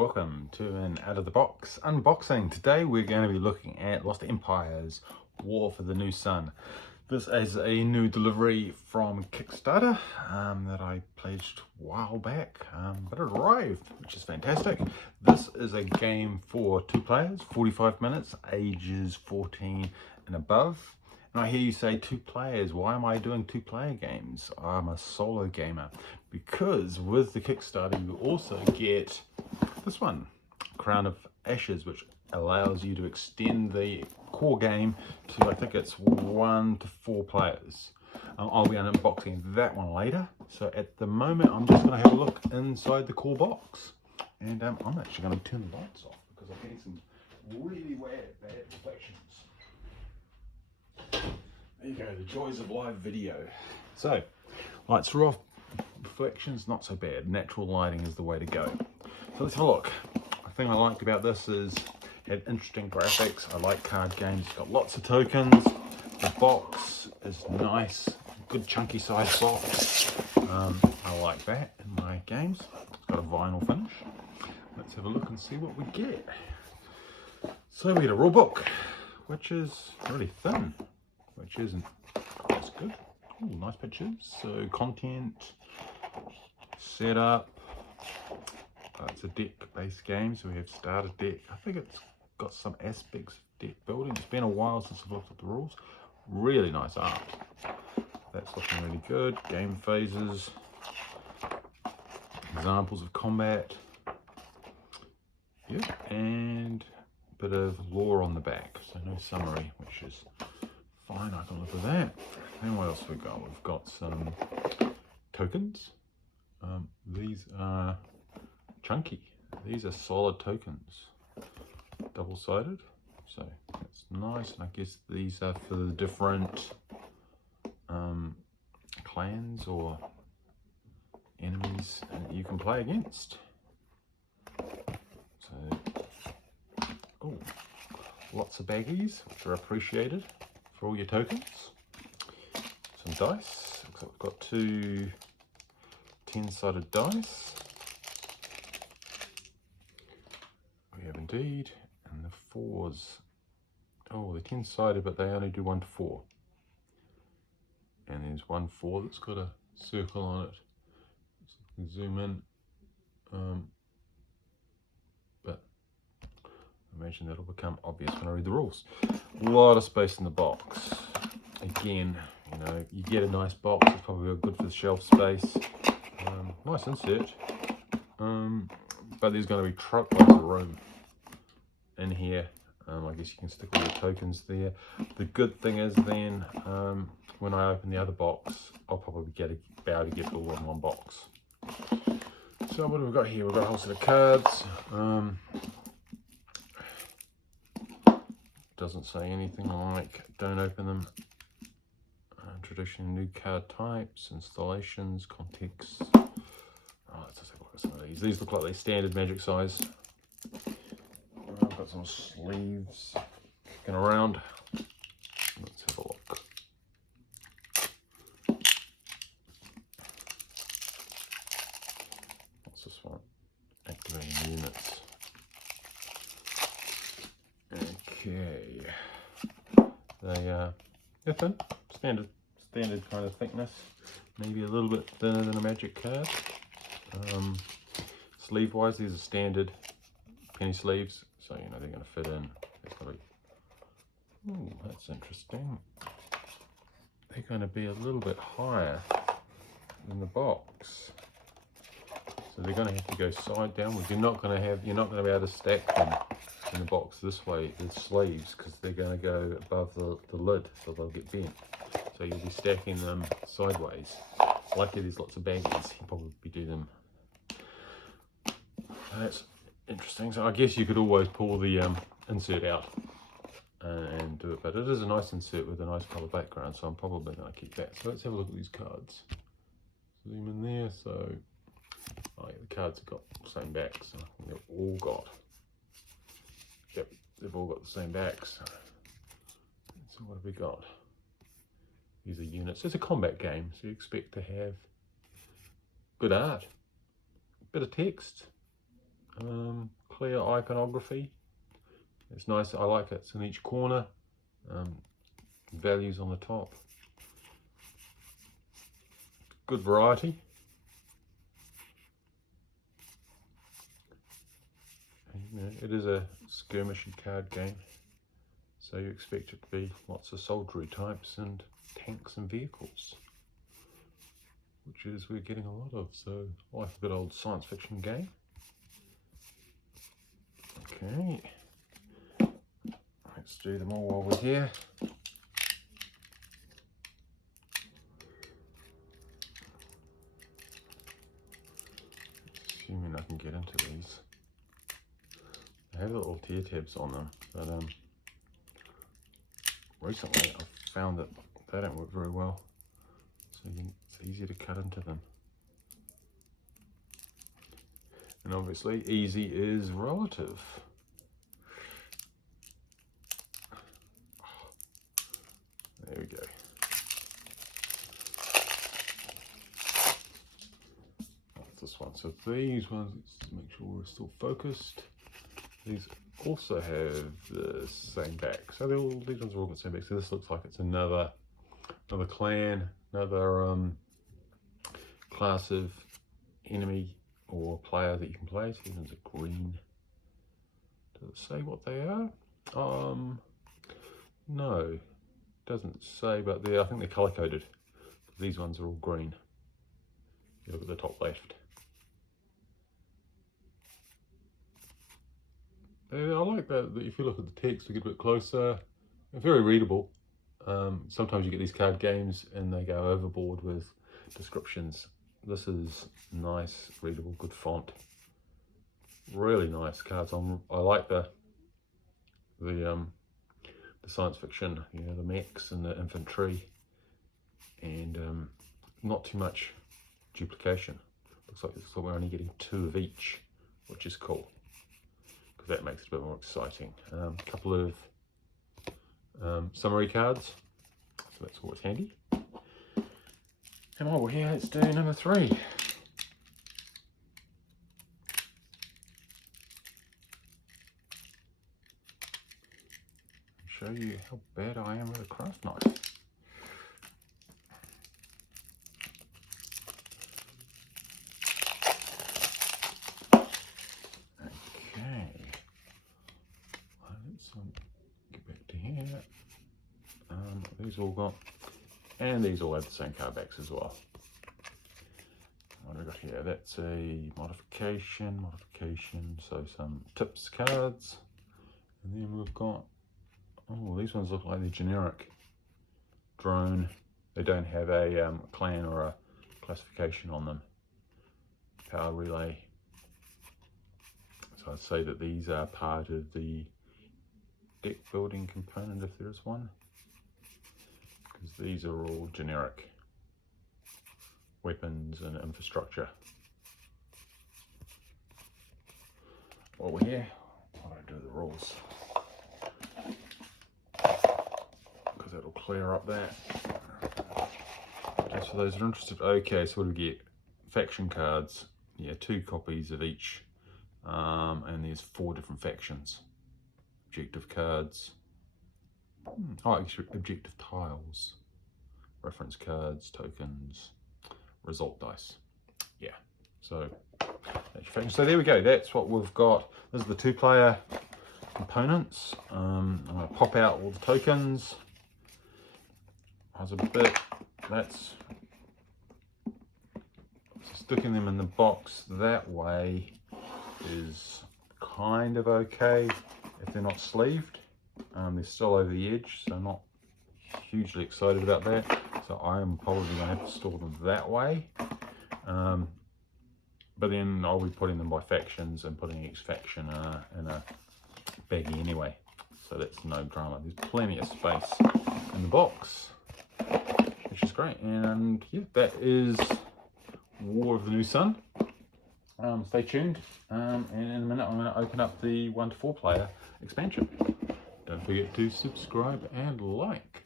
welcome to an out-of-the-box unboxing. Today we're going to be looking at Lost Empires, War for the New Sun. This is a new delivery from Kickstarter that I pledged a while back, but it arrived, which is fantastic. This is a game for 2 players, 45 minutes, ages 14 and above. And I hear you say 2 players. Why am I doing 2-player games? I'm a solo gamer. Because with the Kickstarter you also get this one, Crown of Ashes, which allows you to extend the core game to, I think it's 1 to 4 players. I'll be unboxing that one later. So at the moment I'm just going to have a look inside the core box. And I'm actually going to turn the lights off because I'm getting some really bad reflections. There you go, the joys of live video. So, lights are off, reflections not so bad. Natural lighting is the way to go. So let's have a look. The thing I liked about this is it had interesting graphics. I like card games. It's got lots of tokens. The box is nice, good chunky size box. I like that in my games. It's got a vinyl finish. Let's have a look and see what we get. So we get a rule book, which is really thin. Which isn't as good. Ooh, nice pictures. So content, setup. It's a deck-based game, so we have starter deck. I think it's got some aspects of deck building. It's been a while since I've looked at the rules. Really nice art. That's looking really good. Game phases, examples of combat. Yep, and a bit of lore on the back. So no summary, which is fine, I can live with that. And what else we got? We've got some tokens. These are chunky. These are solid tokens, double-sided. So that's nice. And I guess these are for the different clans or enemies that you can play against. So, oh, lots of baggies, which are appreciated. For all your tokens, some dice. Looks like we've got 2 10-sided dice. We have indeed, and the 4s. Oh, they're 10-sided, but they only do 1 to 4. And there's 1 4 that's got a circle on it. So you can zoom in, but I imagine that'll become obvious when I read the rules. A lot of space in the box. Again, you know, you get a nice box, it's probably good for the shelf space. Nice insert. But there's going to be truckloads of room in here. I guess you can stick all your tokens there. The good thing is then, when I open the other box, I'll probably be able to get it all in one box. So what have we got here? We've got a whole set of cards. Doesn't say anything like don't open them. Traditional new card types, installations, context. Oh, let's just have a look at some of these. These look like they're standard Magic size. I've got some sleeves kicking around. Let's have a look. What's this one? Activating units. Okay, they're thin, standard kind of thickness, maybe a little bit thinner than a Magic card. Sleeve wise, these are standard penny sleeves, so you know they're going to fit in. Ooh, that's interesting. They're going to be a little bit higher than the box, so they're going to have to go side downwards. You're not going to be able to stack them in the box this way, the sleeves, because they're going to go above the lid, so they'll get bent. So you'll be stacking them sideways. Luckily there's lots of baggies, you probably do them. And that's interesting. So I guess you could always pull the insert out and do it, but it is a nice insert with a nice colour background, so I'm probably going to keep that. So let's have a look at these cards. Zoom in there. So oh yeah, the cards have got the same backs. So they've all got. Yep, they've all got the same backs. So what have we got? These are units. It's a combat game, so you expect to have good art, bit of text, clear iconography. It's nice, I like it. It's in each corner. Values on the top. Good variety. And, you know, it is a skirmishy card game, so you expect it to be lots of soldiery types and tanks and vehicles, which is we're getting a lot of. So like a good old science fiction game. Okay, let's do them all while we're here. Assuming I can get into these. They have little tear tabs on them, but recently I've found that they don't work very well, so it's easier to cut into them. And obviously easy is relative. There we go. That's this one. So these ones, let's make sure we're still focused. These also have the same back. So these ones are all got the same back. So this looks like it's another clan, another class of enemy or player that you can play. So these ones are green. Does it say what they are? No, doesn't say, but I think they're color coded. These ones are all green. You look at the top left. I like that if you look at the text, we get a bit closer. They're very readable. Sometimes you get these card games and they go overboard with descriptions. This is nice, readable, good font. Really nice cards. I like the science fiction, you know, the mechs and the infantry, and not too much duplication. Looks like we're only getting 2 of each, which is cool, because that makes it a bit more exciting. A couple of summary cards, so that's always handy. And while we're here, let's do number 3. Show you how bad I am with a craft knife. Okay, let's get back to here. These all got, and these all have the same card backs as well. What have we got here? That's a modification, so some tips cards, and then we've got, oh, these ones look like they're generic. Drone. They don't have a clan or a classification on them. Power relay. So I'd say that these are part of the deck building component, if there is one, because these are all generic weapons and infrastructure. While we're here, why don't I do the rules? Because that'll clear up that. Just for those that are interested. Okay, so what do we get? Faction cards. Yeah, 2 copies of each. And there's 4 different factions. Objective cards. Oh, actually, objective tiles. Reference cards, tokens, result dice. Yeah, so that's your faction. So there we go. That's what we've got. This is the 2-player components. I'm going to pop out all the tokens. As a bit, that's sticking them in the box that way is kind of okay if they're not sleeved. They're still over the edge, so I'm not hugely excited about that. So I am probably going to have to store them that way. But then I'll be putting them by factions and putting each faction in a baggie anyway. So that's no drama. There's plenty of space in the box, which is great. And yeah, that is War of the New Sun. Stay tuned, and in a minute I'm going to open up the 1 to 4 player expansion. Don't forget to subscribe and like.